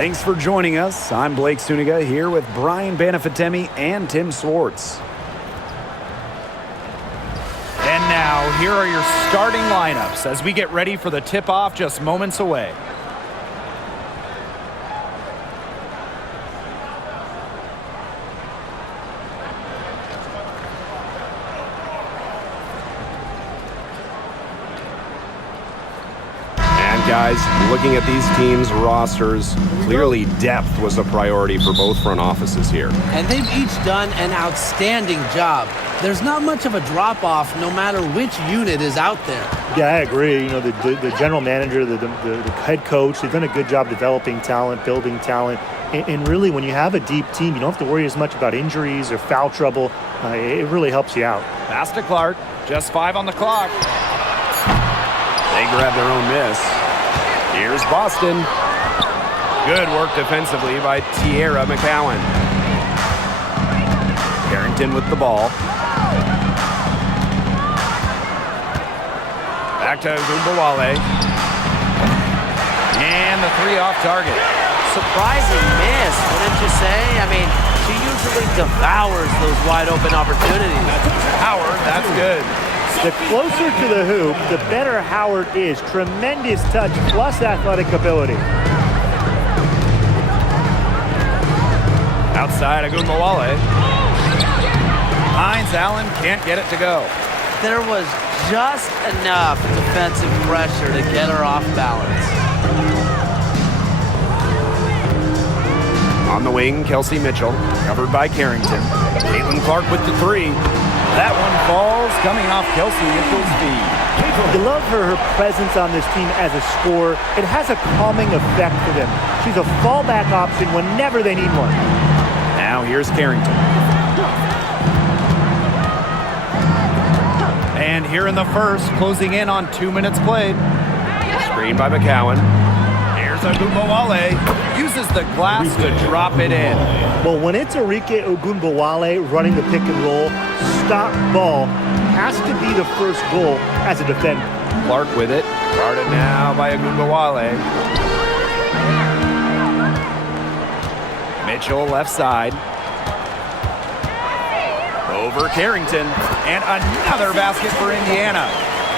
Thanks for joining us. I'm Blake Suniga here with Brian Banafitemi and Tim Swartz. And now, here are your starting lineups as we get ready for the tip-off just moments away. Guys, looking at these teams' rosters, clearly depth was a priority for both front offices here. And they've each done an outstanding job. There's not much of a drop-off no matter which unit is out there. Yeah, I agree. You know, the general manager, the head coach, they've done a good job developing talent, building talent. And really, when you have a deep team, you don't have to worry as much about injuries or foul trouble. It really helps you out. Pass to Clark. Just 5 on the clock. They grab their own miss. Here's Boston. Good work defensively by Tierra McCowan. Carrington with the ball. Back to Gumbawale. And the 3 off target. Surprising miss, wouldn't you say? I mean, she usually devours those wide open opportunities. Howard, that's good. The closer to the hoop, the better Howard is. Tremendous touch plus athletic ability. Outside Agumbawale. Hines Allen can't get it to go. There was just enough defensive pressure to get her off balance. On the wing, Kelsey Mitchell, covered by Carrington. Caitlin-Clark with the 3. That one falls, coming off Kelsey Mitchell's feet. You love her presence on this team as a scorer. It has a calming effect for them. She's a fallback option whenever they need one. Now here's Carrington. And here in the first, closing in on 2 minutes played. Screen by McCowan. Here's Agumbawale. Uses the glass to drop it in. Well, when it's Arike Ogunbowale running the pick and roll, stop ball has to be the first goal as a defender. Clark with it. Guarded now by Agumbawale. Mitchell left side. Over Carrington. And another basket for Indiana.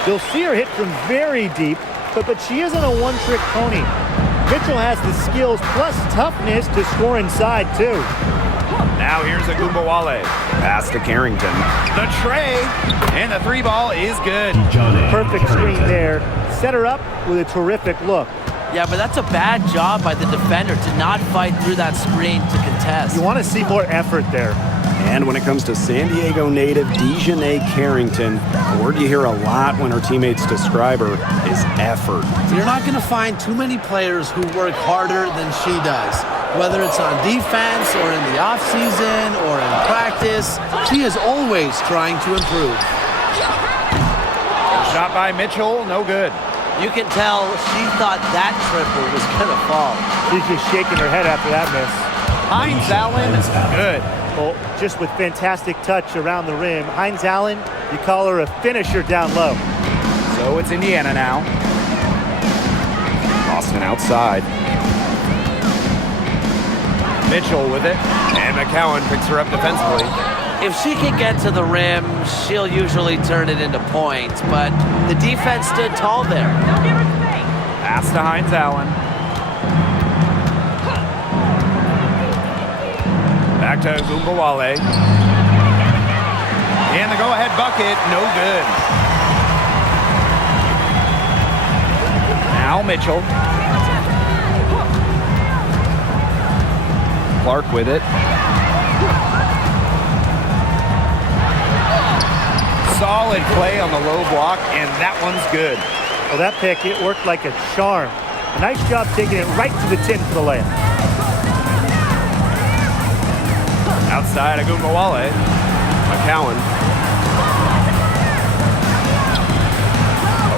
You'll see her hit from very deep, but she isn't a one-trick pony. Mitchell has the skills plus toughness to score inside, too. Now here's Agumbawale. Pass to Carrington. The tray. And the 3 ball is good. Perfect screen there. Set her up with a terrific look. Yeah, but that's a bad job by the defender to not fight through that screen to contest. You want to see more effort there. And when it comes to San Diego native Dejanay Carrington, a word you hear a lot when her teammates describe her is effort. You're not going to find too many players who work harder than she does. Whether it's on defense or in the offseason or in practice, she is always trying to improve. Shot by Mitchell, no good. You can tell she thought that triple was going to fall. She's just shaking her head after that miss. Hines Allen, good. Well, just with fantastic touch around the rim. Hines Allen, you call her a finisher down low. So it's Indiana now. Boston outside. Mitchell with it. And McCowan picks her up defensively. If she can get to the rim, she'll usually turn it into points, but the defense stood tall there. Pass to Hines Allen. Back to Agumbawale. And the go-ahead bucket, no good. Now Mitchell. Clark with it. Solid play on the low block, and that one's good. Well, that pick, it worked like a charm. A nice job taking it right to the 10 for the layup. Outside Agumbawale. McCowan.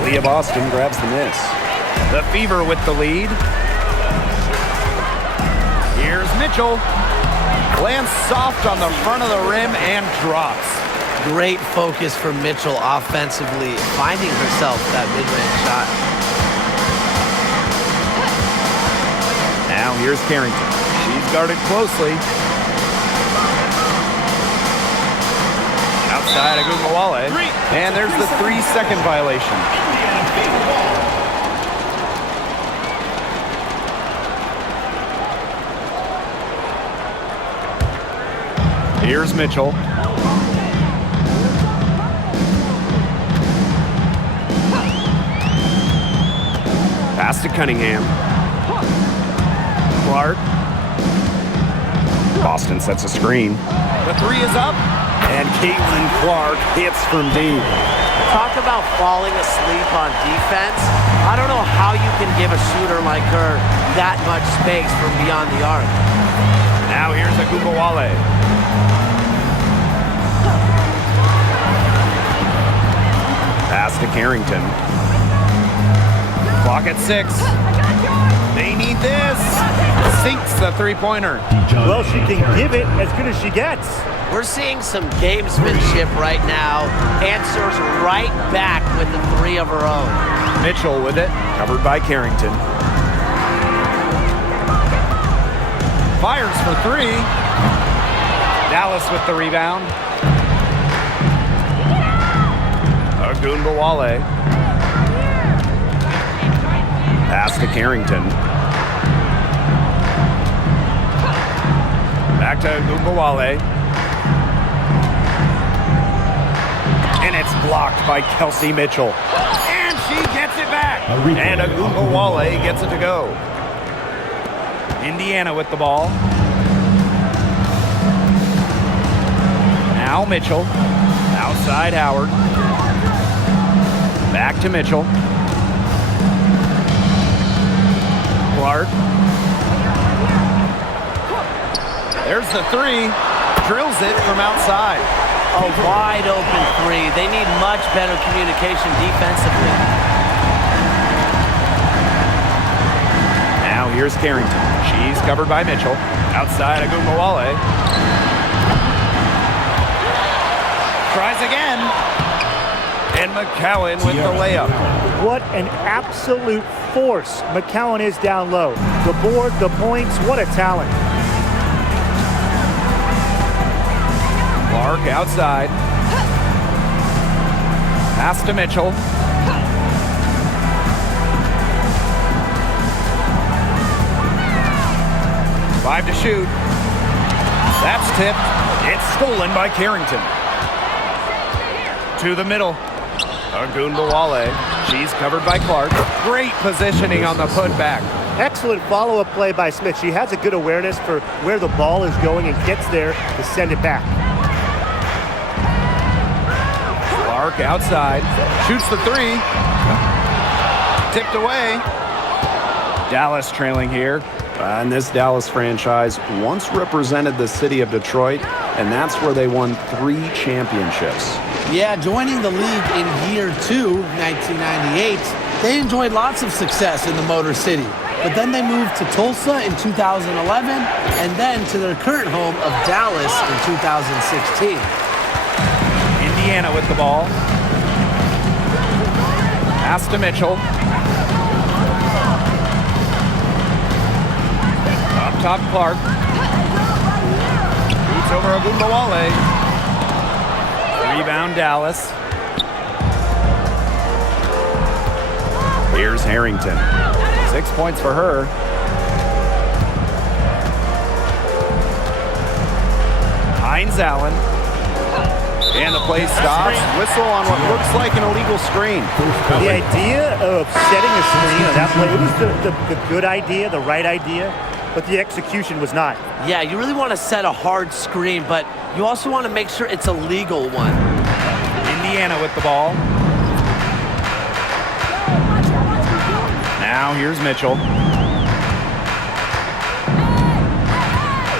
Aaliyah Boston grabs the miss. The Fever with the lead. Here's Mitchell. Lands soft on the front of the rim and drops. Great focus for Mitchell offensively, finding herself that mid-range shot. Now Now here's Carrington. She's guarded closely. Outside Agumawale. And there's the 3-second violation. Here's Mitchell. Pass to Cunningham. Clark. Boston sets a screen. The 3 is up. And CaitlinClark hits from deep. Talk about falling asleep on defense. I don't know how you can give a shooter like her that much space from beyond the arc. Now here's Agumawale. Pass to Carrington. Clock at 6. They need this. Sinks the 3-pointer. Well, she can give it as good as she gets. We're seeing some gamesmanship right now. Answers right back with the 3 of her own. Mitchell with it. Covered by Carrington. Fires for 3. Dallas with the rebound. Agumawale. Pass to Carrington. Back to Agumawale. And it's blocked by Kelsey Mitchell. And she gets it back. And Agumawale gets it to go. Indiana with the ball. Now Mitchell. Outside Howard. Back to Mitchell. Clark. There's the 3. Drills it from outside. A wide open 3. They need much better communication defensively. Now here's Carrington. She's covered by Mitchell. Outside Agumawale. Tries again. And McCowan with the layup. What an absolute force McCowan is down low. The board, the points, what a talent. Clark outside. Pass to Mitchell. 5 to shoot. That's tipped. It's stolen by Carrington. To the middle. Agumawale. She's covered by Clark. Great positioning on the putback. Excellent follow-up play by Smith. She has a good awareness for where the ball is going and gets there to send it back. Clark outside. Shoots the 3. Tipped away. Dallas trailing here. And this Dallas franchise once represented the city of Detroit, and that's where they won 3 championships. Yeah, joining the league in year 2, 1998, they enjoyed lots of success in the Motor City. But then they moved to Tulsa in 2011, and then to their current home of Dallas in 2016. Indiana with the ball. Pass to Mitchell. Up top, Clark. Boots over Agumawale. Rebound, Dallas. Here's Harrington. 6 points for her. Hines Allen. And the play stops. Whistle on what looks like an illegal screen. The idea of setting a screen on that play, it was the good idea, the right idea, but the execution was not. Yeah, you really want to set a hard screen, but you also want to make sure it's a legal one. Indiana with the ball. Now here's Mitchell.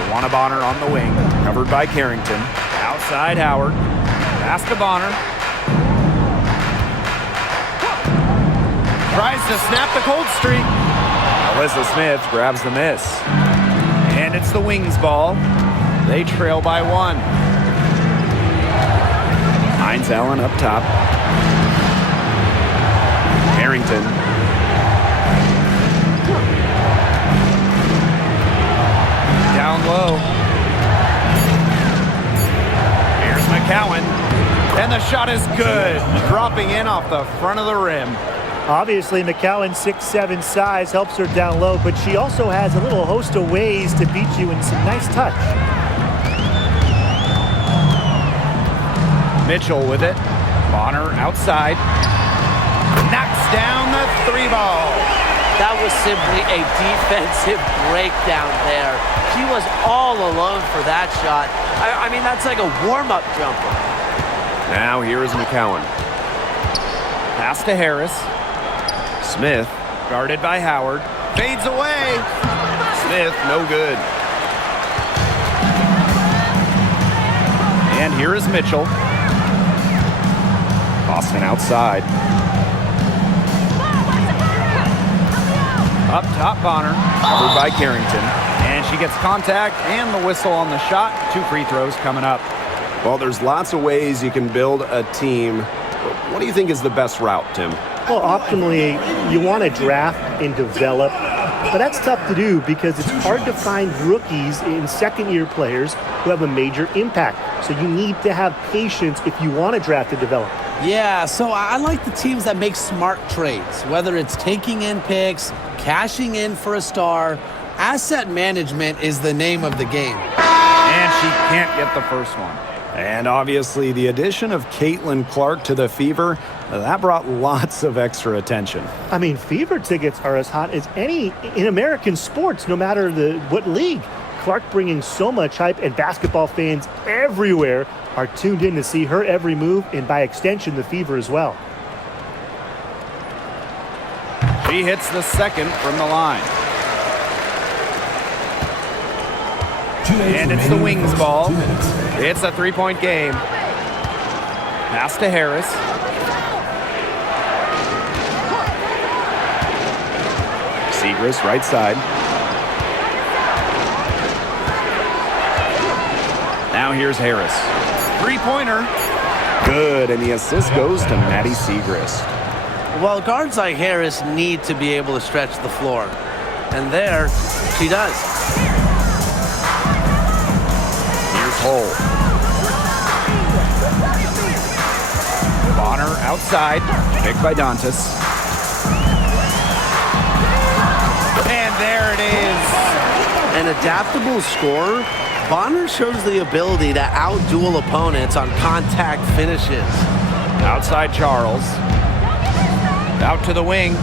Juana Bonner on the wing. Covered by Carrington. Outside Howard. Pass to Bonner. Tries to snap the cold streak. Alyssa Smith grabs the miss. And it's the Wings ball. They trail by 1. Hines Allen up top. Harrington. low. Here's McCowan. And the shot is good. Dropping in off the front of the rim. Obviously, McCowan's 6'7" size helps her down low, but she also has a little host of ways to beat you in some nice touch. Mitchell with it. Bonner outside. Knocks down the three ball. That was simply a defensive breakdown there. She was all alone for that shot. I mean, that's like a warm-up jumper. Now here is McCowan. Pass to Harris. Smith, guarded by Howard. Fades away. Smith, no good. And here is Mitchell. Boston outside. Up top, Bonner. Covered by Carrington. And she gets contact and the whistle on the shot. 2 free throws coming up. Well, there's lots of ways you can build a team. What do you think is the best route, Tim? Well, optimally, you want to draft and develop, but that's tough to do because it's hard to find rookies and second-year players who have a major impact. So you need to have patience if you want to draft and develop. Yeah, so I like the teams that make smart trades, whether it's taking in picks, cashing in for a star. Asset management is the name of the game. And she can't get the first one. And obviously the addition of CaitlinClark to the Fever, that brought lots of extra attention. I mean, Fever tickets are as hot as any in American sports, no matter what league. Clark bringing so much hype, and basketball fans everywhere are tuned in to see her every move, and by extension, the Fever as well. She hits the second from the line. And it's the Wings ball. It's a 3-point game. Pass to Harris. Segrist, right side. Now here's Harris. 3-pointer. Good, and the assist goes to Maddie Segrist. Well, guards like Harris need to be able to stretch the floor. And there, she does. Hole. Bonner outside, picked by Dantas. And there it is. An adaptable scorer, Bonner shows the ability to outduel opponents on contact finishes. Outside Charles. Out to the wing.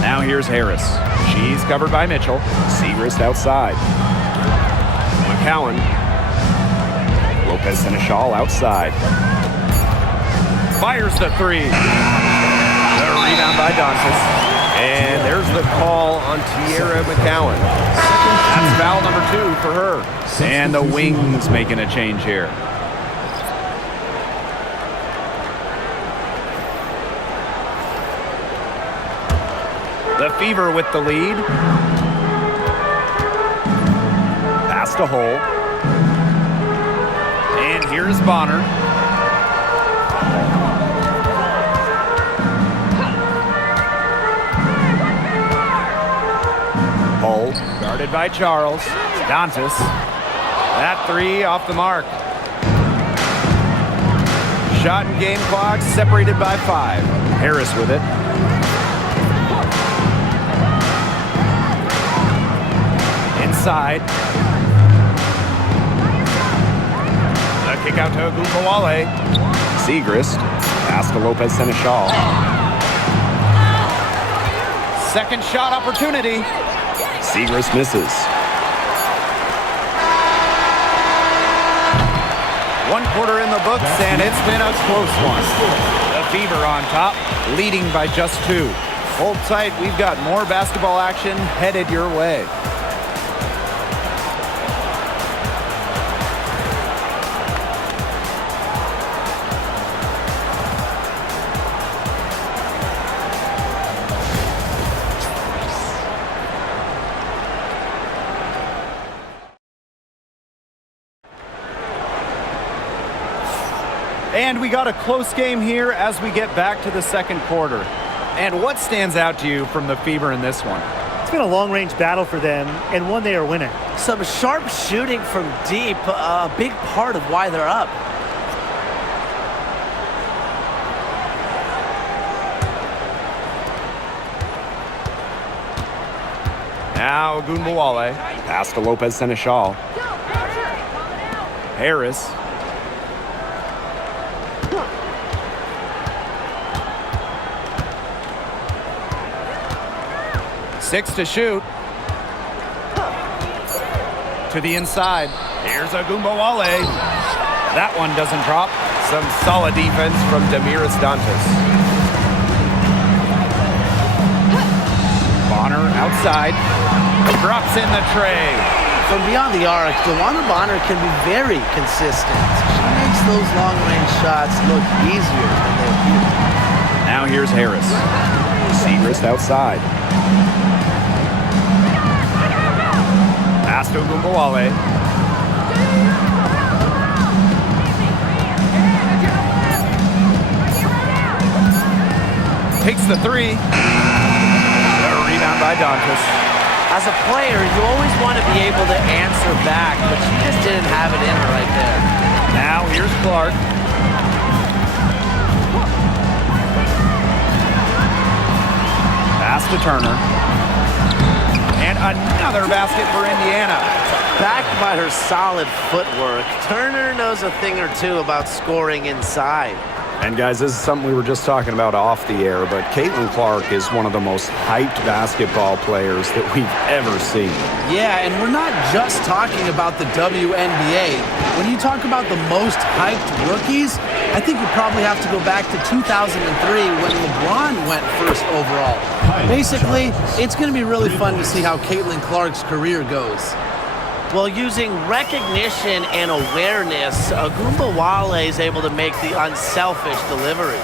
Now here's Harris. She's covered by Mitchell. Segrist outside. McCowan. Lopez Seneschal outside. Fires the three. The rebound by Dantas. And there's the call on Tierra McCowan. That's foul number 2 for her. And the Wings making a change here. The Fever with the lead. Pass to Hole. And here's Bonner. Hole, guarded by Charles. Dantas. That 3 off the mark. Shot and game clock separated by 5. Harris with it. Inside. The kick out to Agupawale. Segrist. Pass to Lopez Seneschal. Second shot opportunity. Segrist misses. 1 quarter in the books, and it's been a close one. The Fever on top, leading by just 2. Hold tight, we've got more basketball action headed your way. And we got a close game here as we get back to the second quarter. And what stands out to you from the Fever in this one? It's been a long-range battle for them, and one they are winning. Some sharp shooting from deep, a big part of why they're up. Now Ogunbowale. Pass to Lopez Seneschal. Harris. Six to shoot. To the inside. Here's Ogunbowale. That one doesn't drop. Some solid defense from Damiris Dantas. Bonner outside. Drops in the tray. From beyond the arc, DeWanna Bonner can be very consistent. She makes those long-range shots look easier than they appear. Now here's Harris. Segrist outside. Pass to Ogunbowale. Takes the three. A rebound by Dantas. As a player, you always want to be able to answer back, but she just didn't have it in her right there. Now here's Clark. Pass to Turner. And another basket for Indiana. Backed by her solid footwork, Turner knows a thing or two about scoring inside. And guys, this is something we were just talking about off the air, but Caitlin Clark is one of the most hyped basketball players that we've ever seen. Yeah, and we're not just talking about the WNBA. When you talk about the most hyped rookies, I think you probably have to go back to 2003 when LeBron went first overall. Basically, it's going to be really fun to see how Caitlin Clark's career goes. Well, using recognition and awareness, Ogunbowale is able to make the unselfish delivery.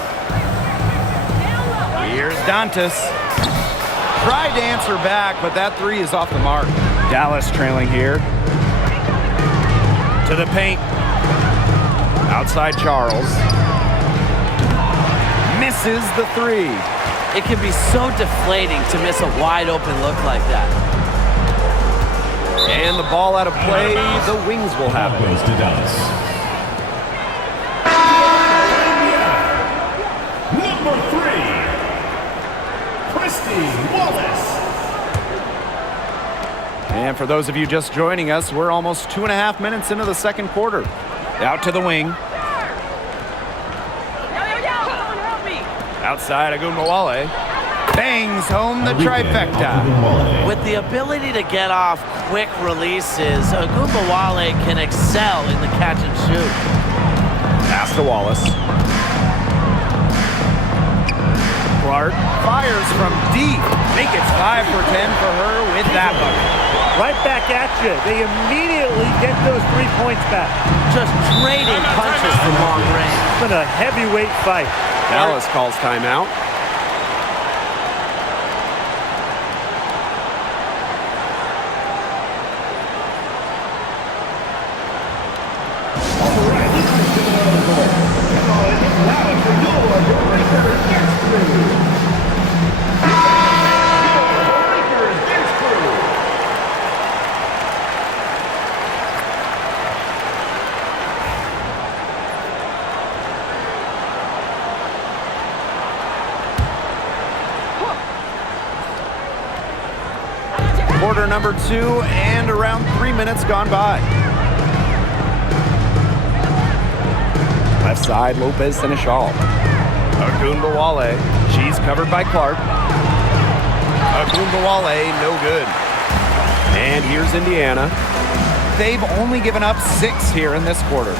Here's Dantas. Tried to answer back, but that three is off the mark. Dallas trailing here. To the paint. Outside Charles. Misses the three. It can be so deflating to miss a wide open look like that. And the ball out of play, the Wings will have it. Goes to Dallas. Number 3, Christy Wallace. And for those of you just joining us, we're almost 2.5 minutes into the second quarter. Out to the wing. Outside Ogunbowale. Bangs home the trifecta. With the ability to get off quick releases, Ogunbowale can excel in the catch and shoot. Pass to Wallace. Clark fires from deep. Make it 5 for 10 for her with that bucket. Right back at you. They immediately get those 3 points back. Just trading punches from long range. It's been a heavyweight fight. Dallas calls timeout. Quarter number 2 and around 3 minutes gone by. Left side, Lopez Seneschal. Ogunbowale. She's covered by Clark. Ogunbowale, no good. And here's Indiana. They've only given up 6 here in this quarter.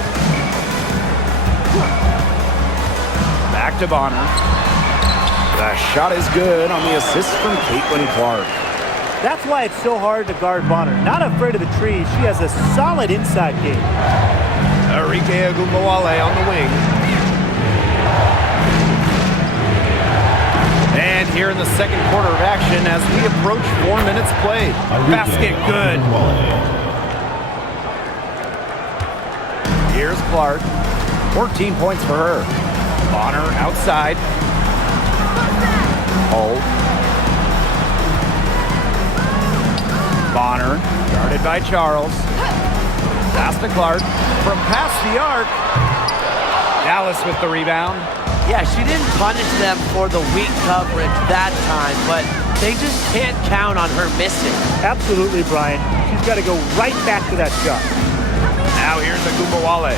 Back to Bonner. The shot is good on the assist from Caitlin Clark. That's why it's so hard to guard Bonner. Not afraid of the trees. She has a solid inside game. Arike Ogunbowale on the wing. And here in the second quarter of action as we approach 4 minutes played. Basket good. Here's Clark. 14 points for her. Bonner outside. Hold. Bonner, guarded by Charles. Pass to Clark. From past the arc. Dallas with the rebound. Yeah, she didn't punish them for the weak coverage that time, but they just can't count on her missing. Absolutely, Brian. She's got to go right back to that shot. Now here's Agumbawale.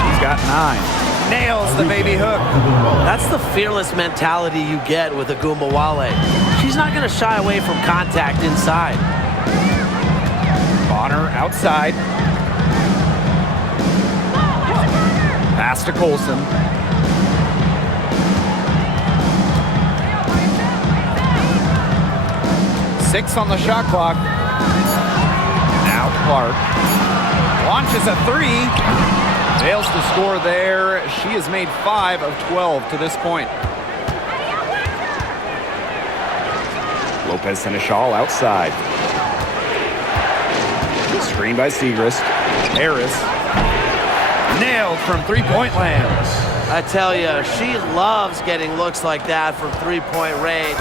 She's got 9. Nails the baby hook. That's the fearless mentality you get with Agumbawale. She's not going to shy away from contact inside. Bonner outside. Pass to Colson. Six on the shot clock. Now Clark launches a 3. Fails to score there. She has made 5 of 12 to this point. Lopez Seneschal outside. Screen by Segrist. Harris nailed from three-point land. I tell you, she loves getting looks like that from three-point range.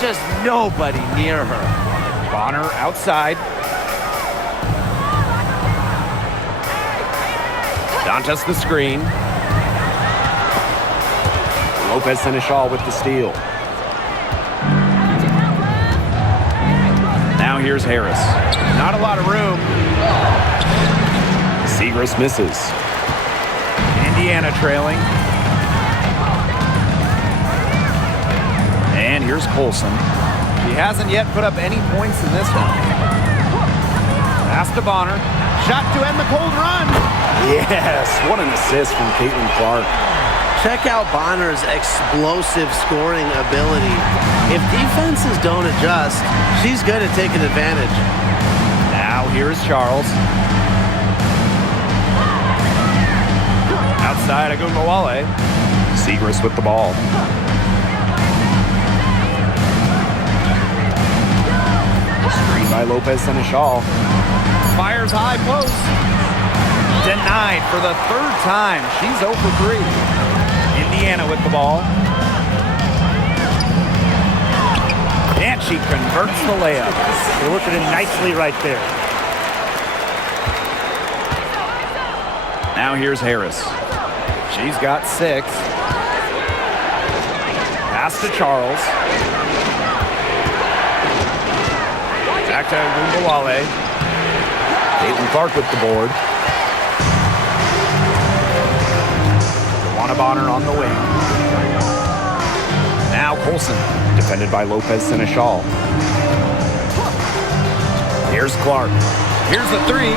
Just nobody near her. Bonner outside. Dantas the screen. Lopez Seneschal with the steal. Now here's Harris. Not a lot of room. Segrist misses. Indiana trailing. And here's Colson. He hasn't yet put up any points in this one. Pass to Bonner. Shot to end the cold run. Yes, what an assist from Caitlin Clark. Check out Bonner's explosive scoring ability. If defenses don't adjust, she's good at taking advantage. Now here's Charles. Outside Agumbawale. Segrist with the ball. Screen by Lopez Seneschal. Fires high post. Denied for the 3rd time. She's 0 for 3. Indiana with the ball. And she converts the layup. They're working it nicely right there. Now here's Harris. She's got 6. Pass to Charles. Back to Agumbawale. Caitlin Clark with the board. Bonner on the wing. Now Colson. Defended by Lopez Seneschal. Here's Clark. Here's the 3.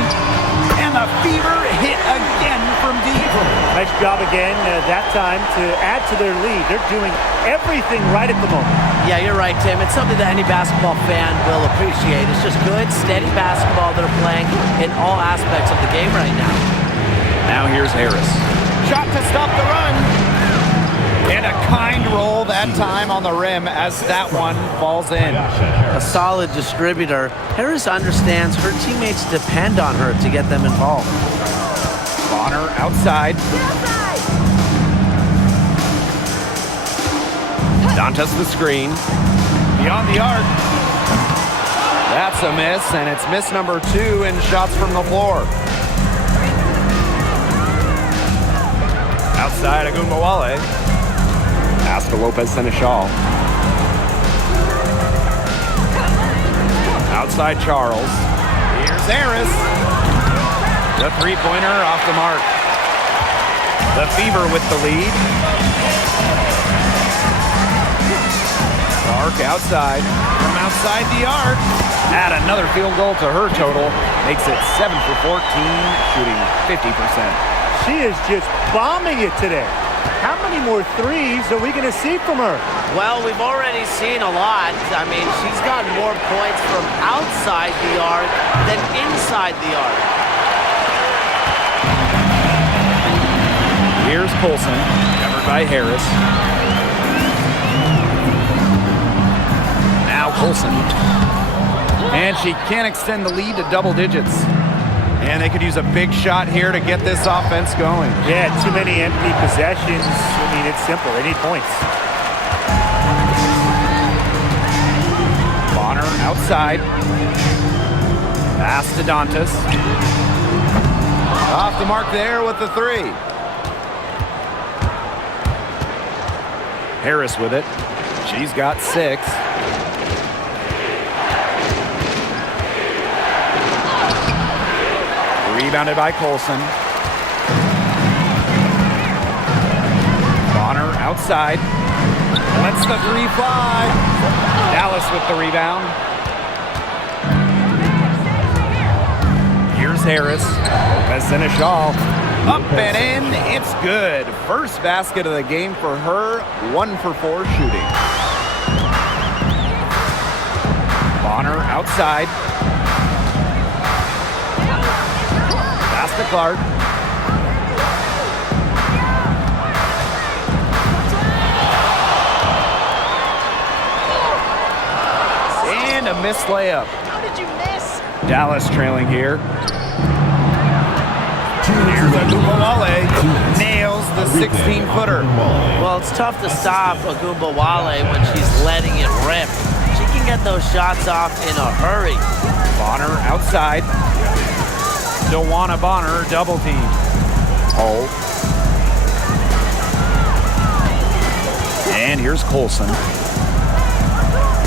And the fever hit again from deep. Nice job again that time to add to their lead. They're doing everything right at the moment. Yeah, you're right, Tim. It's something that any basketball fan will appreciate. It's just good, steady basketball they're playing in all aspects of the game right now. Now here's Harris. Shot to stop the run. And a kind roll that time on the rim as that one falls in. A solid distributor. Harris understands her teammates depend on her to get them involved. Bonner outside. Dantas the screen. Beyond the arc. That's a miss, and it's miss number 2 in shots from the floor. Outside Agumbawale. Pass to Lopez Seneschal. Outside Charles. Here's Harris. The three-pointer off the mark. The Fever with the lead. Clark outside. From outside the arc. Add another field goal to her total. Makes it 7 for 14, shooting 50%. She is just bombing it today. How many more threes are we going to see from her? Well, we've already seen a lot. I mean, she's got more points from outside the arc than inside the arc. Here's Colson, covered by Harris. Now Colson. And she can't extend the lead to double digits. And they could use a big shot here to get this offense going. Yeah, too many empty possessions. I mean, it's simple. They need points. Bonner outside. Pass to Dantas. Off the mark there with the three. Harris with it. She's got 6. Rebounded by Colson. Bonner outside. Lets the 3 fly. Dallas with the rebound. Here's Harris. Lopez Seneschal. Up and in. It's good. First basket of the game for her. 1 for 4 shooting. Bonner outside. Pass to Clark. And a missed layup. How did you miss? Dallas trailing here. Here's Agumbawale. Nails the 16-footer. Well, it's tough to stop Agumbawale when she's letting it rip. She can get those shots off in a hurry. Bonner outside. DeWanna Bonner double team. Hole. And here's Colson.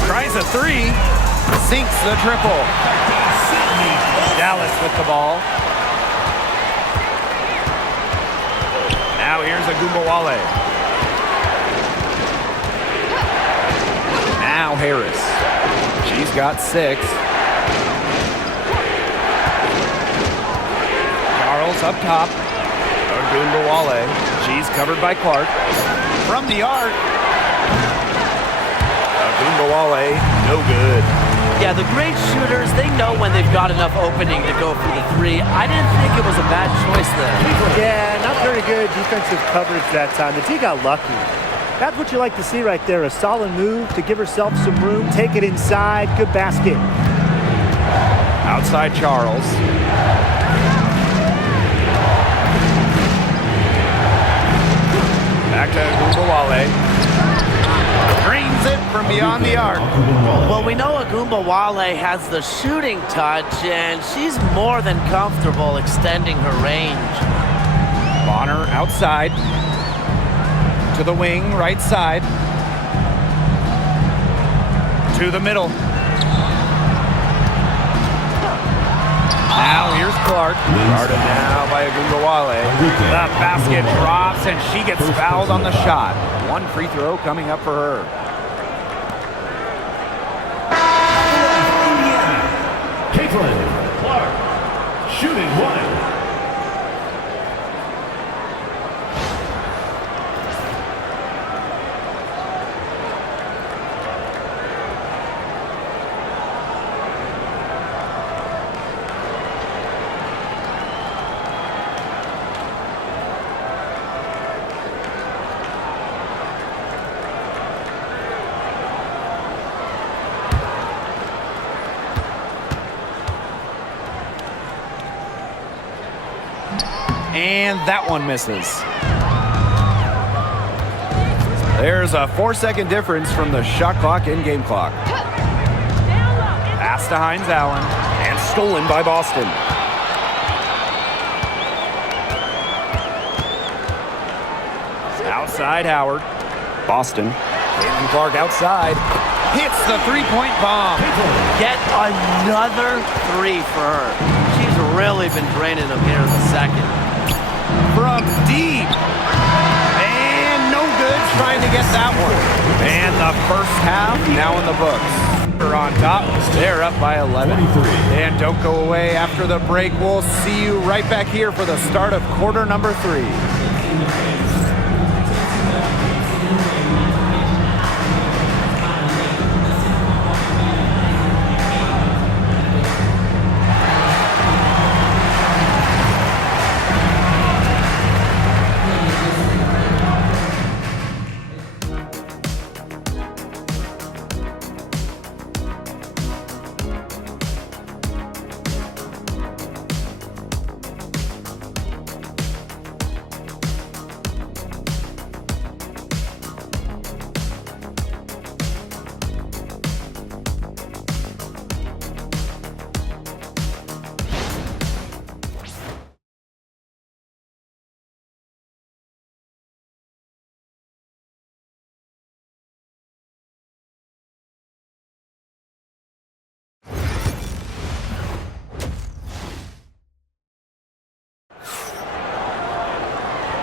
Tries a 3. Sinks the triple. Dallas with the ball. Now here's Agumbawale. Now Harris. She's got 6. Charles up top. Agumbawale. She's covered by Clark. From the arc. Agumbawale, no good. Yeah, the great shooters, they know when they've got enough opening to go for the 3. I didn't think it was a bad choice there. Yeah, not very good defensive coverage that time. The T got lucky. That's what you like to see right there. A solid move to give herself some room, take it inside. Good basket. Outside Charles. Back to Agumbawale. Drains it from beyond the arc. Well, we know Agumbawale has the shooting touch, and she's more than comfortable extending her range. Bonner outside. To the wing, right side. To the middle. Now here's Clark. Guarded now by Agumbawale. The basket drops and she gets fouled on the shot. 1 free throw coming up for her. Clark, shooting 1. And that one misses. There's a 4-second difference from the shot clock and game clock. Pass to Hines Allen and stolen by Boston. Outside Howard. Boston. Clark outside. Hits the 3-point bomb. Get another 3 for her. She's really been draining them here in the second. From deep. And no good trying to get that one. And the first half now in the books. They're on top. They're up by 11. And don't go away after the break. We'll see you right back here for the start of quarter number 3.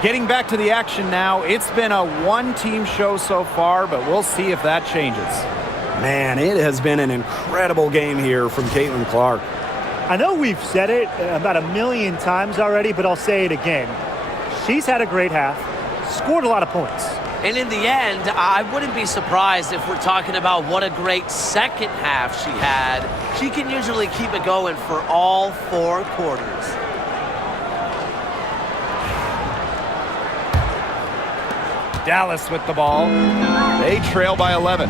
Getting back to the action now. It's been a one-team show so far, but we'll see if that changes. Man, it has been an incredible game here from Caitlin Clark. I know we've said it about 1,000,000 times already, but I'll say it again. She's had a great half, scored a lot of points. And in the end, I wouldn't be surprised if we're talking about what a great second half she had. She can usually keep it going for all 4 quarters. Dallas with the ball. They trail by 11.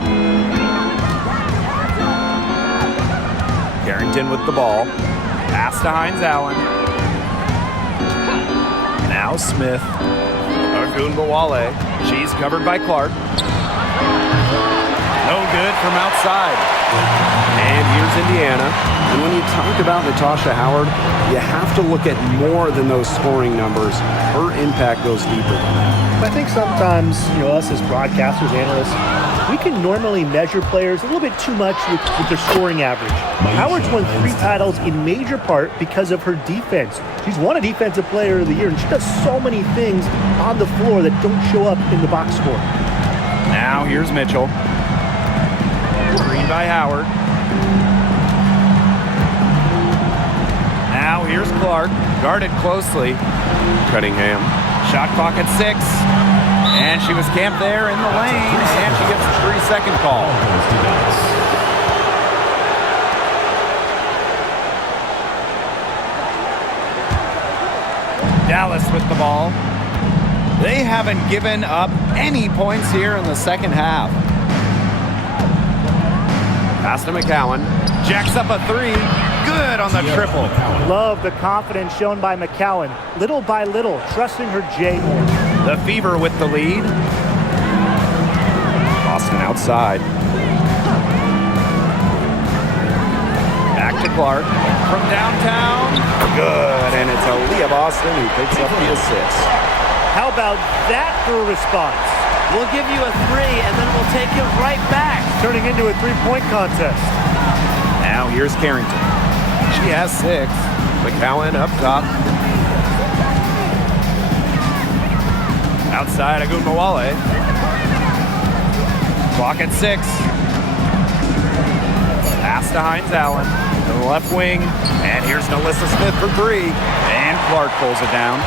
Carrington with the ball. Pass to Hines Allen. Now Smith. Ogunbowale. She's covered by Clark. No good from outside. And here's Indiana. And when you talk about Natasha Howard, you have to look at more than those scoring numbers. Her impact goes deeper than that. I think sometimes, us as broadcasters, analysts, we can normally measure players a little bit too much with their scoring average. Howard's won 3 titles in major part because of her defense. She's won a Defensive Player of the Year, and she does so many things on the floor that don't show up in the box score. Now here's Mitchell. Screen by Howard. Now here's Clark. Guarded closely. Cunningham. Shot clock at 6. And she was camped there in the lane, and she gets a 3-second call. Dallas with the ball. They haven't given up any points here in the second half. Pass to McCowan. Jacks up a 3. Good on the triple. Love the confidence shown by McCowan. Little by little, trusting her J more. The Fever with the lead. Boston outside. Back to Clark. From downtown. Good, and it's Aaliyah Boston who picks up the assist. How about that for a response? We'll give you a 3, and then we'll take it right back. Turning into a 3-point contest. Now here's Carrington. She has 6. McCowan up top. Outside, Ogunbowale. Clock at 6. Pass to Hines Allen. To the left wing. And here's Nalissa Smith for 3. And Clark pulls it down.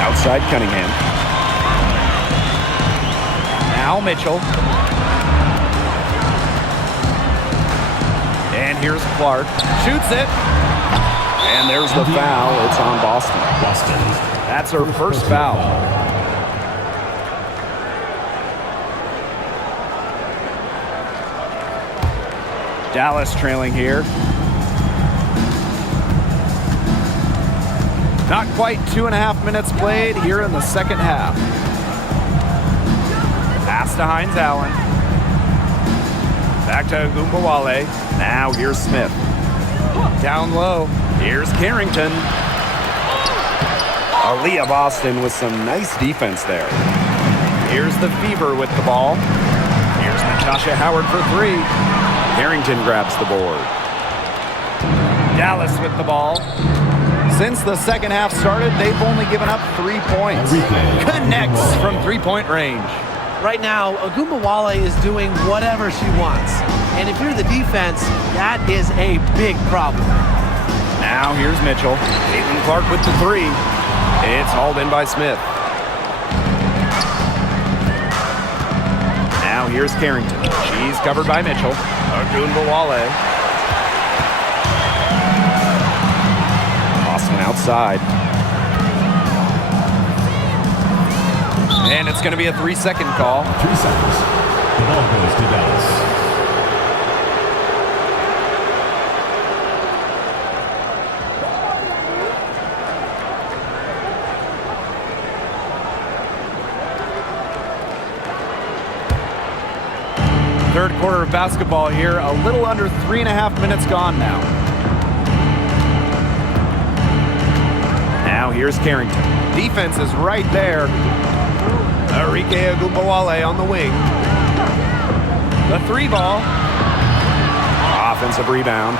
Outside Cunningham. Now Mitchell. And here's Clark. Shoots it. And there's the foul. It's on Boston. That's her first foul. Dallas trailing here. Not quite 2.5 minutes played here in the second half. Pass to Hines Allen. Back to Ogunbowale. Now here's Smith. Down low. Here's Carrington. Aaliyah Boston with some nice defense there. Here's the Fever with the ball. Here's Natasha Howard for 3. Carrington grabs the board. Dallas with the ball. Since the second half started, they've only given up 3 points. Connects from 3-point range. Right now, Ogunbowale is doing whatever she wants. And if you're the defense, that is a big problem. Now here's Mitchell. Caitlin Clark with the 3. It's hauled in by Smith. Now here's Carrington. She's covered by Mitchell. Ogunbowale. Boston outside. And it's going to be a 3-second call. 3 seconds. The ball goes to Dallas. Third quarter of basketball here. A little under 3.5 minutes gone now. Now here's Carrington. Defense is right there. Arike Ogunbowale on the wing. The 3 ball. Offensive rebound.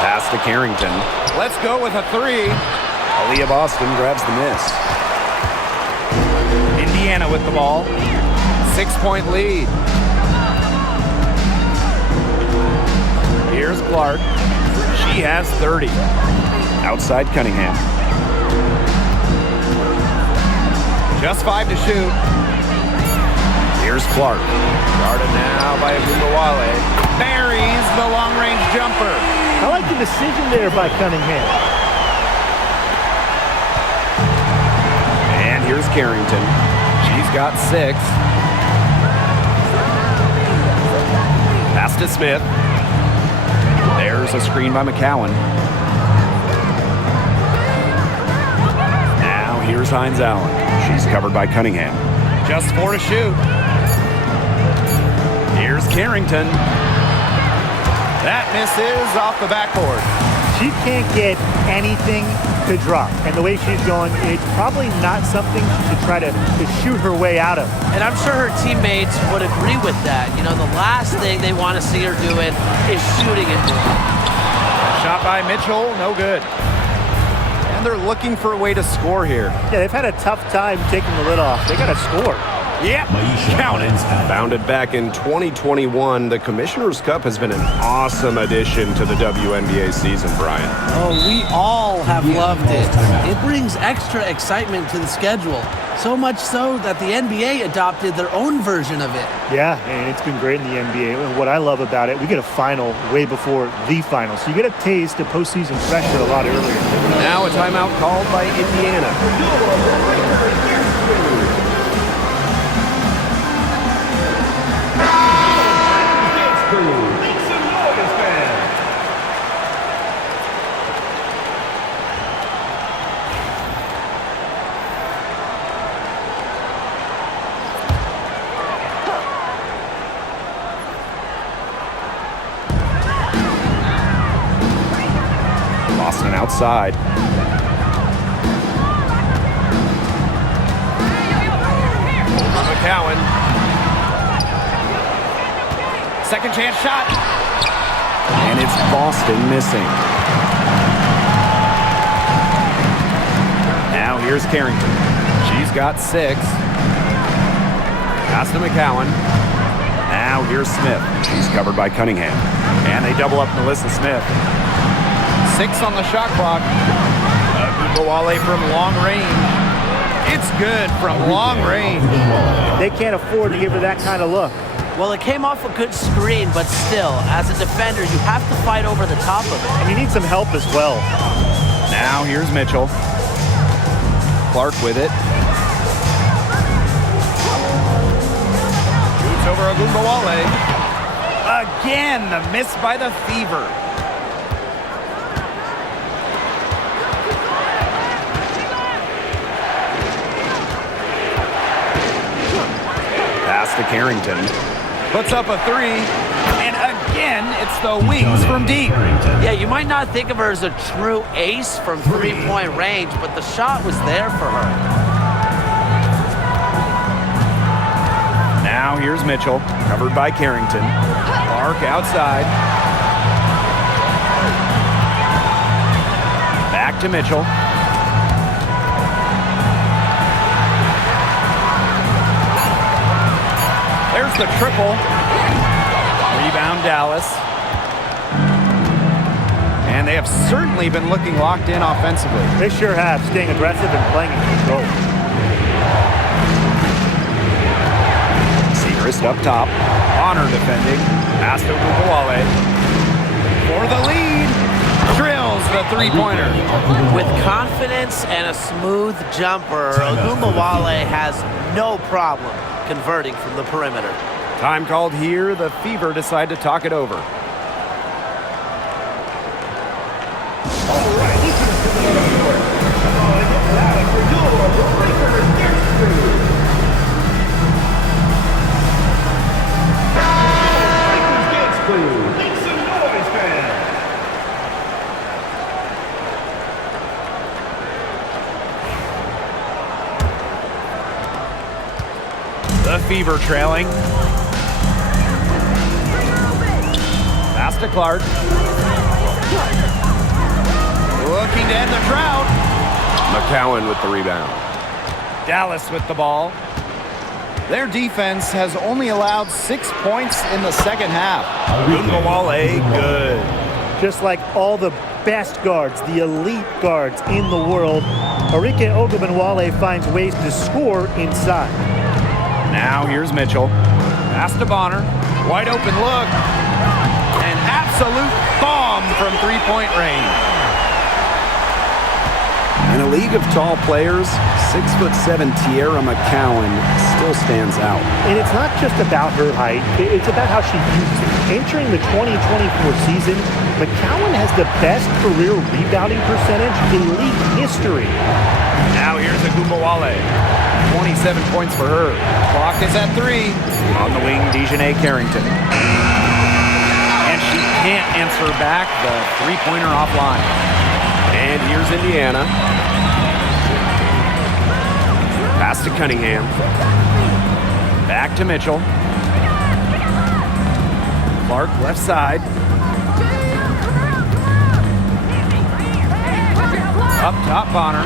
Pass to Carrington. Let's go with a three. Aaliyah Boston grabs the miss. Indiana with the ball. 6-point lead. Here's Clark. She has 30. Outside Cunningham. Just 5 to shoot. Here's Clark. Guarded now by Agumbawale. Buries the long-range jumper. I like the decision there by Cunningham. And here's Carrington. She's got 6. Pass to Smith. There's a screen by McCowan. Now here's Hines Allen. She's covered by Cunningham. Just 4 to shoot. Here's Carrington. That misses off the backboard. She can't get anything to drop. And the way she's going, it's probably not something to try to shoot her way out of. And I'm sure her teammates would agree with that. You know, the last thing they want to see her doing is shooting it. Shot by Mitchell, no good. And they're looking for a way to score here. Yeah, they've had a tough time taking the lid off. They got to score. Yep, count it. Founded back in 2021, the Commissioner's Cup has been an awesome addition to the WNBA season, Brian. Oh, we all have loved it. It brings extra excitement to the schedule. So much so that the NBA adopted their own version of it. Yeah, and it's been great in the NBA. And what I love about it, we get a final way before the final. So you get a taste of postseason pressure a lot earlier. Now a timeout called by Indiana. Boston outside. McCowan. Second chance shot. And it's Boston missing. Now here's Carrington. She's got 6. Pass to McCowan. Now here's Smith. She's covered by Cunningham. And they double up Melissa Smith. 6 on the shot clock. Agumbawale from long range. It's good from long range. They can't afford to give her that kind of look. Well, it came off a good screen, but still, as a defender, you have to fight over the top of it. And you need some help as well. Now here's Mitchell. Clark with it. Shoots over Agumbawale. Again, the miss by the Fever. Pass to Carrington. Puts up a 3. And again, it's the wings from deep. Yeah, you might not think of her as a true ace from three-point range, but the shot was there for her. Now here's Mitchell, covered by Carrington. Clark outside. Back to Mitchell. There's the triple. Rebound Dallas. And they have certainly been looking locked in offensively. They sure have, staying aggressive and playing in control. Seacrest up top. Honor defending. Pass to Agumbawale. For the lead. Drills the three-pointer. With confidence and a smooth jumper, Agumbawale has no problem converting from the perimeter. Time called here. The Fever decide to talk it over. The Fever trailing. Pass to Clark. Looking to end the drought. McCowan with the rebound. Dallas with the ball. Their defense has only allowed 6 points in the second half. Ogunbowale, good. Just like all the best guards, the elite guards in the world, Arike Ogunbowale finds ways to score inside. Now here's Mitchell. Pass to Bonner. Wide open look. An absolute bomb from three-point range. In a league of tall players, 6'7" Tierra McCowan still stands out. And it's not just about her height, it's about how she uses it. Entering the 2024 season, McCowan has the best career rebounding percentage in league history. Now here's Ogunbowale. 27 points for her. Clock is at 3. On the wing, Dejanay Carrington. And she can't answer back the three-pointer offline. And here's Indiana. Pass to Cunningham. Back to Mitchell. Clark left side. Up top, Bonner.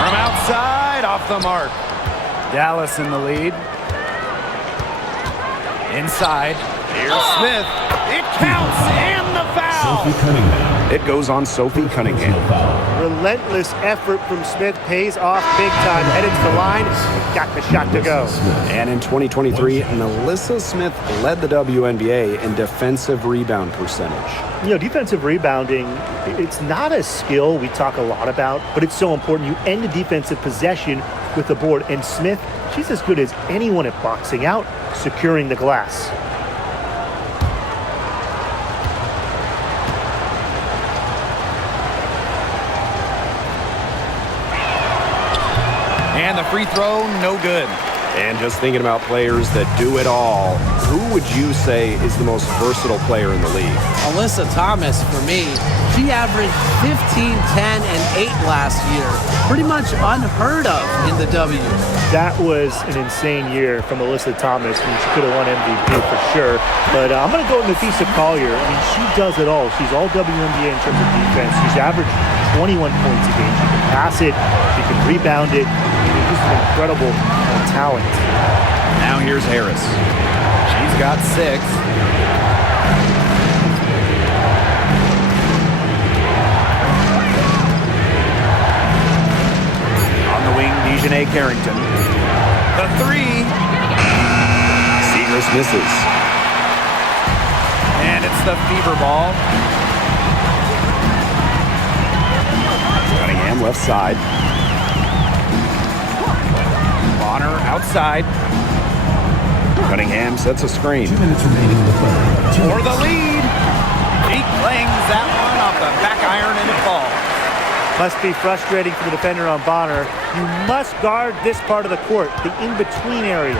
From outside, off the mark. Dallas in the lead. Inside. Here's Smith. It counts, and the foul. Sophie Cunningham. It goes on Sophie Cunningham. Relentless effort from Smith pays off big time. Headed to the line, got the shot to go. And in 2023, Melissa Smith led the WNBA in defensive rebound percentage. You know, defensive rebounding, it's not a skill we talk a lot about, but it's so important. You end a defensive possession with the board. And Smith, she's as good as anyone at boxing out, securing the glass. And the free throw, no good. And just thinking about players that do it all, who would you say is the most versatile player in the league? Alyssa Thomas, for me, she averaged 15, 10, and 8 last year. Pretty much unheard of in the W. That was an insane year from Alyssa Thomas. I mean, she could have won MVP for sure. But I'm going to go with Nafisa Collier. I mean, she does it all. She's all WNBA in terms of defense. She's averaged 21 points a game. She can pass it. She can rebound it. She's just an incredible talent. Now here's Harris. She's got 6. On the wing, Dejanay Carrington. The 3. Seagrass misses. And it's the fever ball. Cunningham left side. Bonner outside. Cunningham sets a screen. 2 minutes remaining in the third. For the lead. He clangs that one off the back iron and it falls. Must be frustrating for the defender on Bonner. You must guard this part of the court, the in-between area.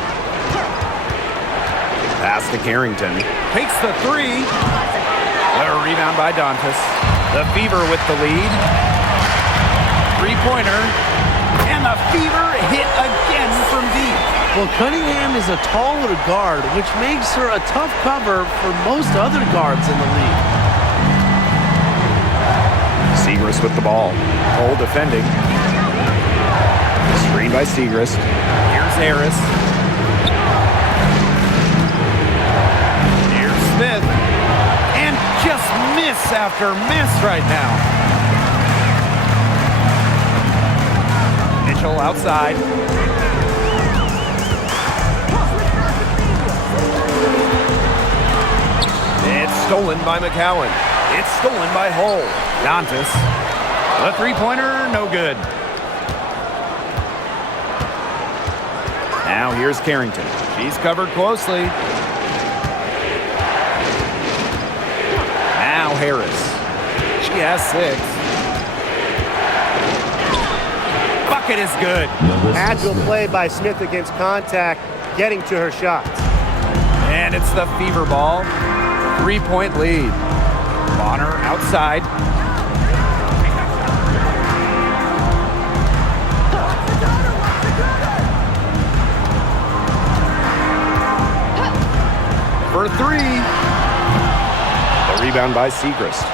Pass to Carrington. Takes the 3. A rebound by Dantas. The Fever with the lead. Three-pointer. And the Fever hit again from deep. Well, Cunningham is a taller guard, which makes her a tough cover for most other guards in the league. Seagrass with the ball. Cole defending. Screen by Seagrass. Here's Harris. Here's Smith. And just miss after miss right now. Mitchell outside. It's stolen by McCowan. It's stolen by Hull. Dantas. The three-pointer, no good. Now here's Carrington. She's covered closely. Now Harris. She has 6. Bucket is good. Agile play by Smith against contact, getting to her shots. And it's the Fever ball. 3-point lead. Bonner outside. For 3. The rebound by Seagrass.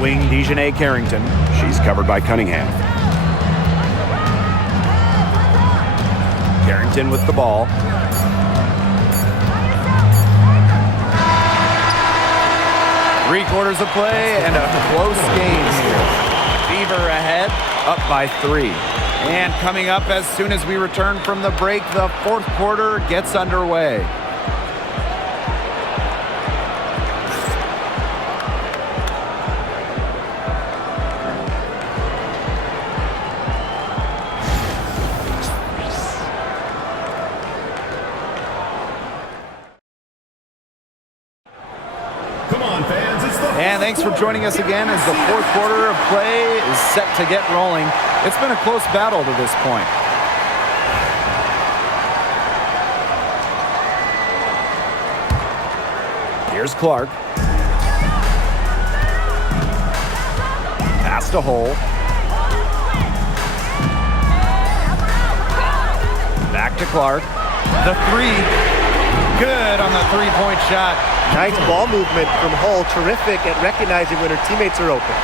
wing, Dejanay Carrington. She's covered by Cunningham. Carrington with the ball. Three-quarters of play and a close game here. Fever ahead, up by 3. And coming up as soon as we return from the break, the fourth quarter gets underway. And thanks for joining us again as the fourth quarter of play is set to get rolling. It's been a close battle to this point. Here's Clark. Pass to Hole. Back to Clark. The three. Good on the three-point shot. Nice ball movement from Hull. Terrific at recognizing when her teammates are open.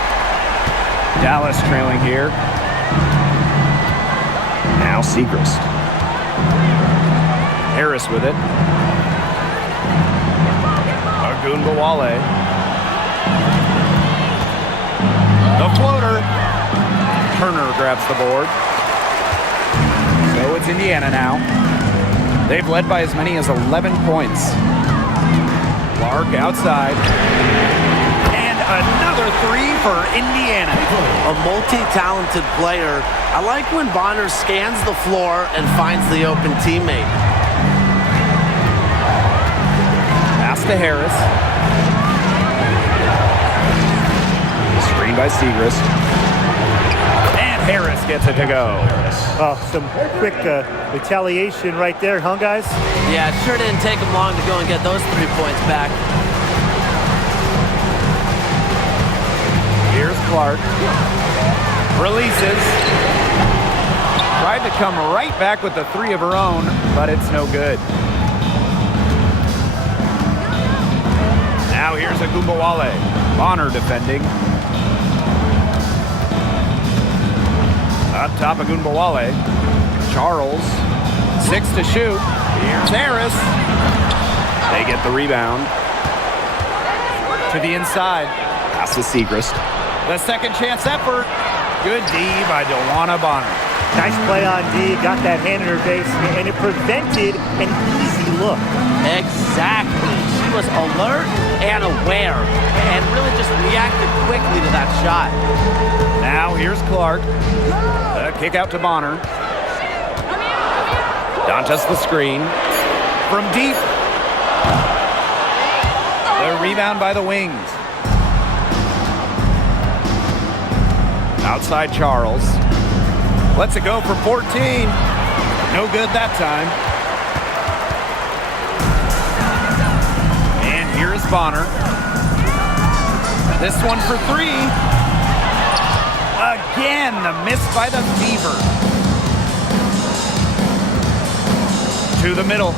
Dallas trailing here. Now Segrist. Harris with it. Agunbowale. The floater. Turner grabs the board. So it's Indiana now. They've led by as many as 11 points. Clark outside. And another three for Indiana. A multi-talented player. I like when Bonner scans the floor and finds the open teammate. Pass to Harris. Screen by Segrist. And Harris gets it to go. Oh, some quick retaliation right there, huh, guys? Yeah, it sure didn't take him long to go and get those 3 points back. Here's Clark. Releases. Tried to come right back with the three of her own, but it's no good. Now here's Agunbowale. Bonner defending. Up top, Agunbowale. Charles. 6 to shoot. Here's Harris. They get the rebound. To the inside. Pass to Segrist. The second chance effort. Good D by DeWanna Bonner. Nice play on D. Got that hand in her face, and it prevented an easy look. Exactly. She was alert and aware and really just reacted quickly to that shot. Now here's Clark. The kick out to Bonner. Dantas the screen. From deep. The rebound by the wings. Outside Charles. Lets it go for 14. No good that time. And here's Bonner. This one for 3. Again, the miss by the Fever. To the middle.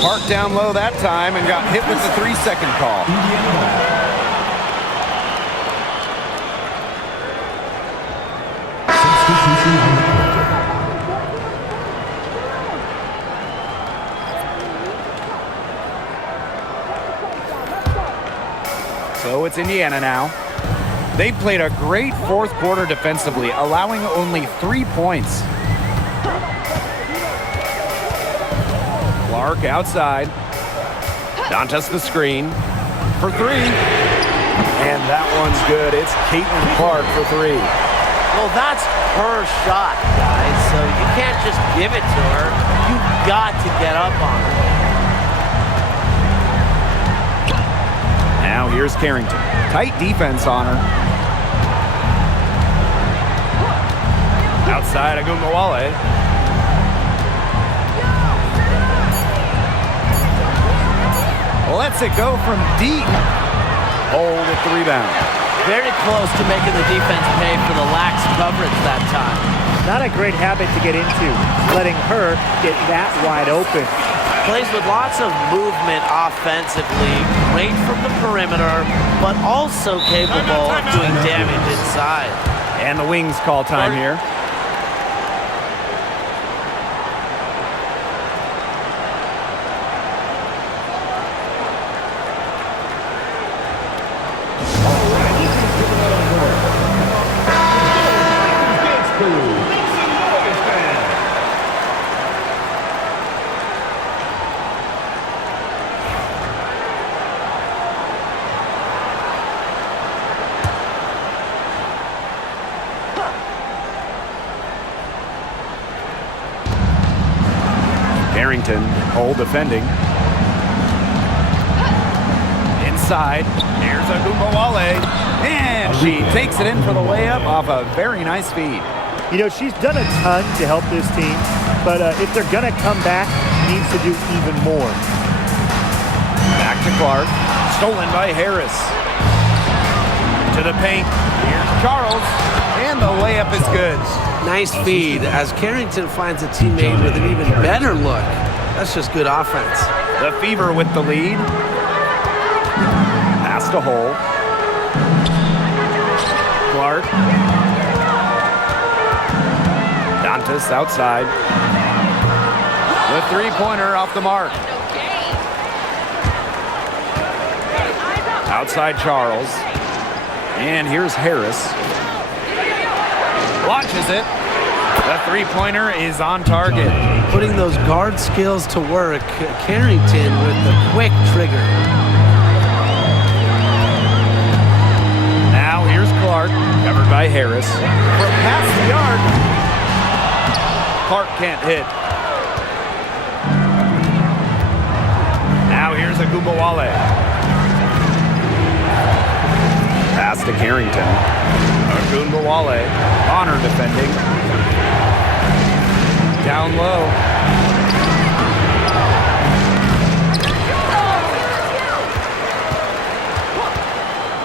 Parked down low that time and got hit with the 3-second call. So it's Indiana now. They played a great fourth quarter defensively, allowing only 3 points. Clark outside. Dantas the screen for 3. And that one's good. It's Caitlin Clark for 3. Well, that's her shot, guys, so you can't just give it to her. You've got to get up on her. Now here's Carrington. Tight defense on her. Outside Agunbowale. Lets it go from deep. Hold with the rebound. Very close to making the defense pay for the lax coverage that time. Not a great habit to get into, letting her get that wide open. Plays with lots of movement offensively, great from the perimeter, but also capable of doing damage inside. And the Wings call time here. Harrington, Hole defending. Inside, here's Agumbawale, and she takes it in for the layup off a very nice feed. You know, she's done a ton to help this team, but if they're going to come back, she needs to do even more. Back to Clark, stolen by Harris. To the paint, here's Charles, and the layup is good. Nice feed as Carrington finds a teammate with an even better look. That's just good offense. The Fever with the lead. Pass to Hole. Clark. Dantas outside. The three-pointer off the mark. Outside Charles. And here's Harris. Launches it. The three-pointer is on target. Putting those guard skills to work, Carrington with the quick trigger. Now here's Clark, covered by Harris. From past the arc, Clark can't hit. Now here's Agumbawale. Pass to Carrington. Agumbawale, Bonner defending. Down low.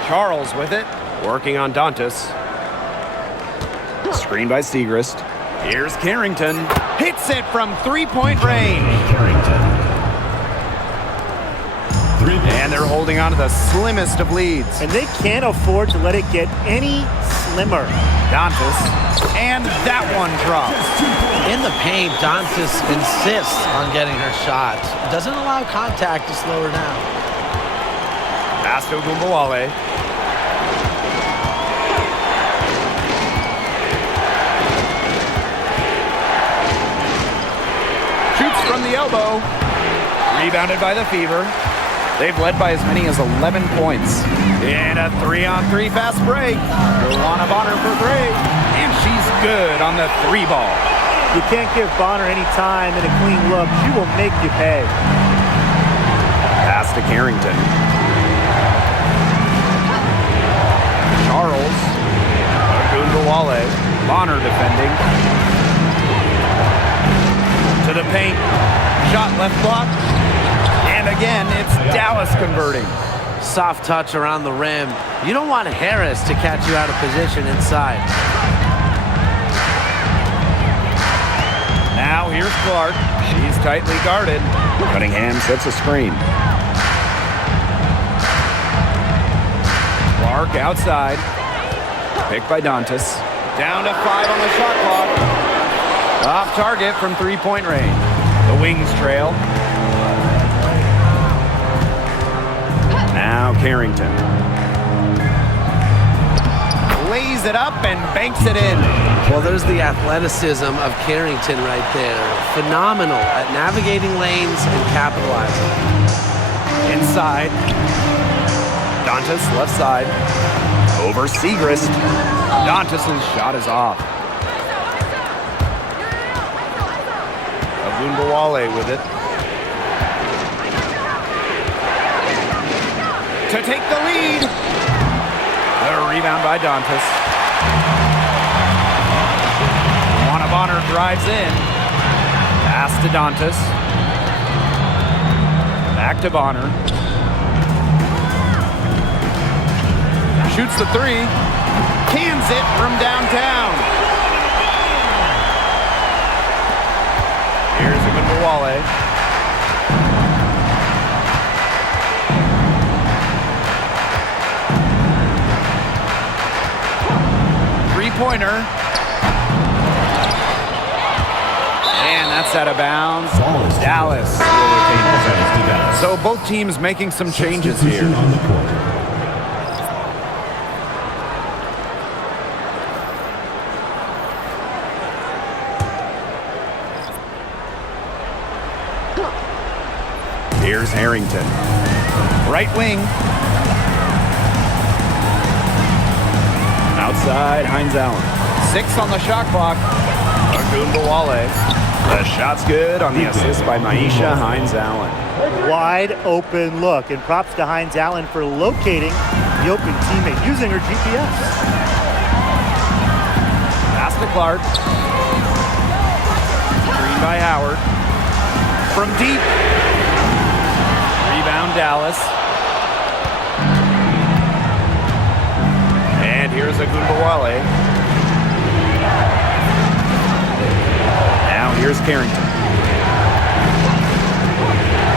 Charles with it, working on Dantas. Screen by Segrist. Here's Carrington. Hits it from three-point range. And they're holding on to the slimmest of leads. And they can't afford to let it get any slimmer. Dantas, and that one drops. In the paint, Dantas insists on getting her shot. Doesn't allow contact to slow her down. Pass to Agumbawale. Shoots from the elbow. Rebounded by the Fever. They've led by as many as 11 points. And a 3-on-3 fast break. Luana Bonner for three. And she's good on the three ball. You can't give Bonner any time and a clean look. She will make you pay. Pass to Carrington. Charles. Agumbawale. Bonner defending. To the paint. Shot left block. And again, it's Dallas converting. Soft touch around the rim. You don't want Harris to catch you out of position inside. Now here's Clark. She's tightly guarded. Cunningham sets a screen. Clark outside. Picked by Dantas. Down to 5 on the shot clock. Off target from three-point range. The Wings trail. Now Carrington. Lays it up and banks it in. Well, there's the athleticism of Carrington right there. Phenomenal at navigating lanes and capitalizing. Inside. Dantas left side. Over Segrist. Dantas' shot is off. Agumbawale with it. To take the lead. The rebound by Dantas. Luana Bonner drives in. Pass to Dantas. Back to Bonner. Shoots the three. Cans it from downtown. Here's Agumbawale. three-pointer. And that's out of bounds. Dallas will retain possession. So both teams making some changes here. On the court. Here's Harrington. Right wing. Outside, Hines Allen. 6 on the shot clock. Agumbawale. The shot's good on the assist by Maisha Hines Allen. Wide open look, and props to Hines Allen for locating the open teammate using her GPS. Pass to Clark. Screen by Howard. From deep. Rebound Dallas. And here's Agumbawale. Now here's Carrington.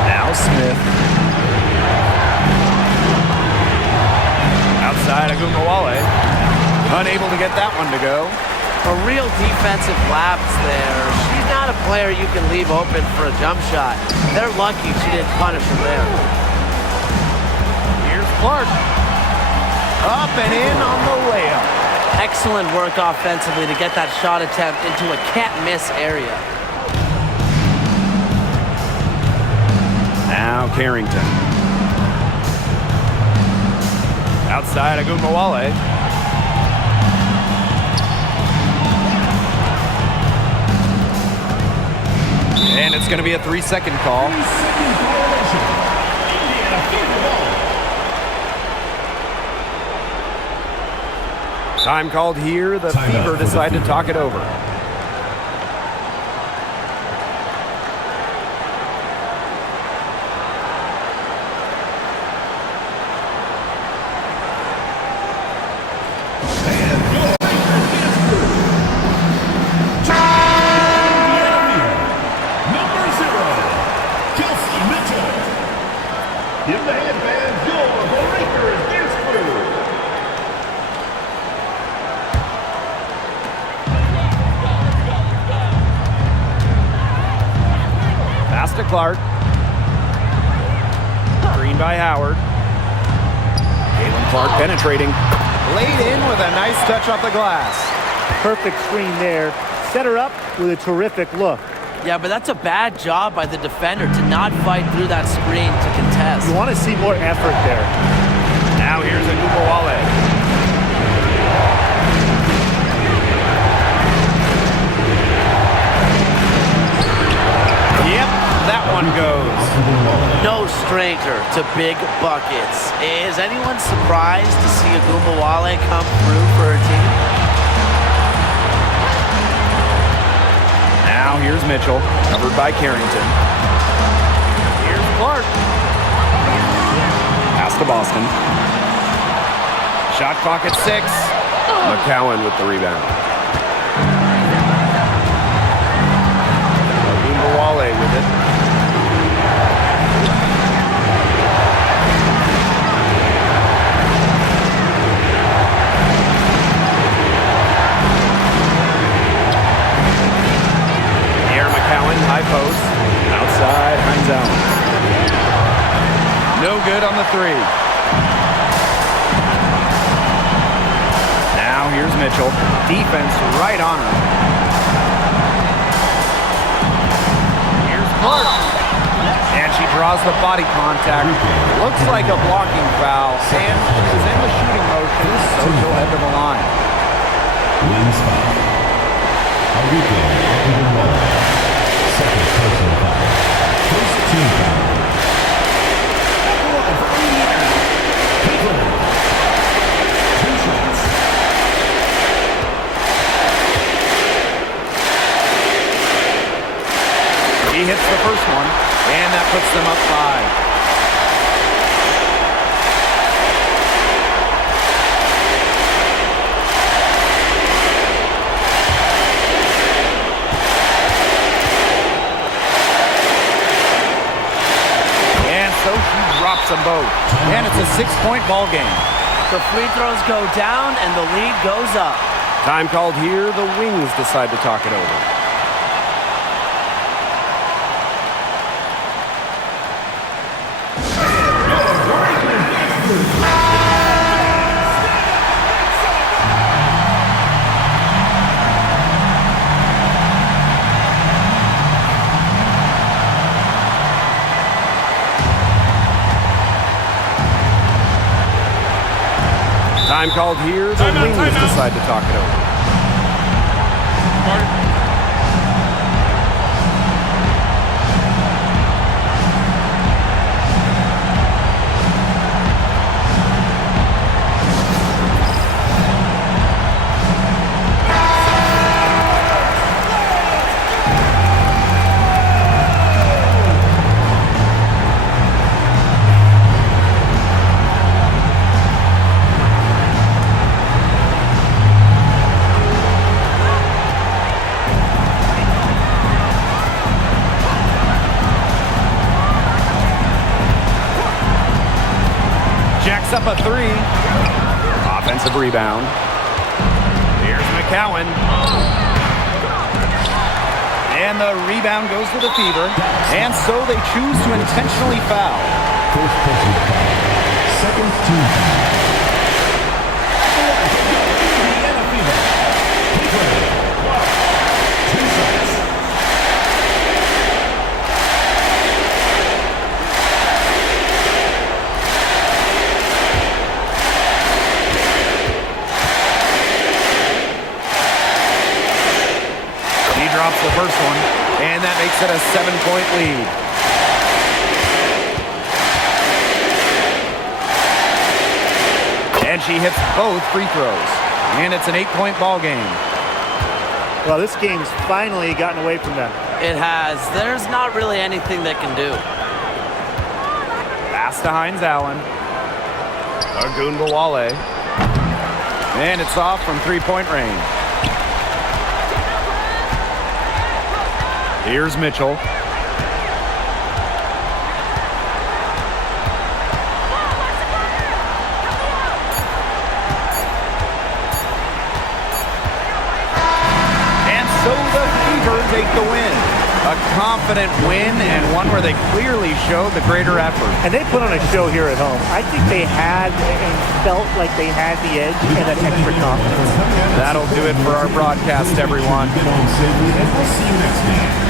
Now Smith. Outside Agumbawale. Unable to get that one to go. A real defensive lapse there. She's not a player you can leave open for a jump shot. They're lucky she didn't punish him there. Here's Clark. Up and in on the layup. Excellent work offensively to get that shot attempt into a can't-miss area. Now Carrington. Outside Agumbawale. And it's going to be a 3-second call. Time called here. The Fever decide to talk it over. To Clark. Green by Howard. Clark penetrating. Laid in with a nice touch off the glass. Perfect screen there. Set her up with a terrific look. Yeah, but that's a bad job by the defender to not fight through that screen to contest. You want to see more effort there. Now here's Agumbawale. Yep, that one goes. No stranger to big buckets. Is anyone surprised to see Agumbawale come through for her team? Now here's Mitchell, covered by Carrington. Here's Clark. Pass to Boston. Shot clock at 6. McCowan with the rebound. Agumbawale with it. High post. Outside, Hines Allen. No good on the 3. Now here's Mitchell. Defense right on her. Here's Clark. And she draws the body contact. Looks like a blocking foul. And she's in the shooting motion, so she'll head to the line. Wins foul. A weekend after the second personal foul. First team foul. Two shots. He hits the first one, and that puts them up 5. So she drops them both. And it's a 6-point ball game. The free throws go down and the lead goes up. Time called here. The Wings decide to talk it over. Time called here. The Wings decide to talk it over. Up a three. Offensive rebound. Here's McCowan. And the rebound goes to the Fever. And so they choose to intentionally foul. First personal foul. Second team foul. Drops the first one, and that makes it a 7-point lead. And she hits both free throws, and it's an 8-point ball game. Well, this game's finally gotten away from them. It has. There's not really anything they can do. Pass to Hines Allen. Agunbawale. And it's off from three-point range. Here's Mitchell. And so the Fever take the win. A confident win and one where they clearly showed the greater effort. And they put on a show here at home. I think they had and felt like they had the edge and that extra confidence. That'll do it for our broadcast, everyone. And we'll see you next time.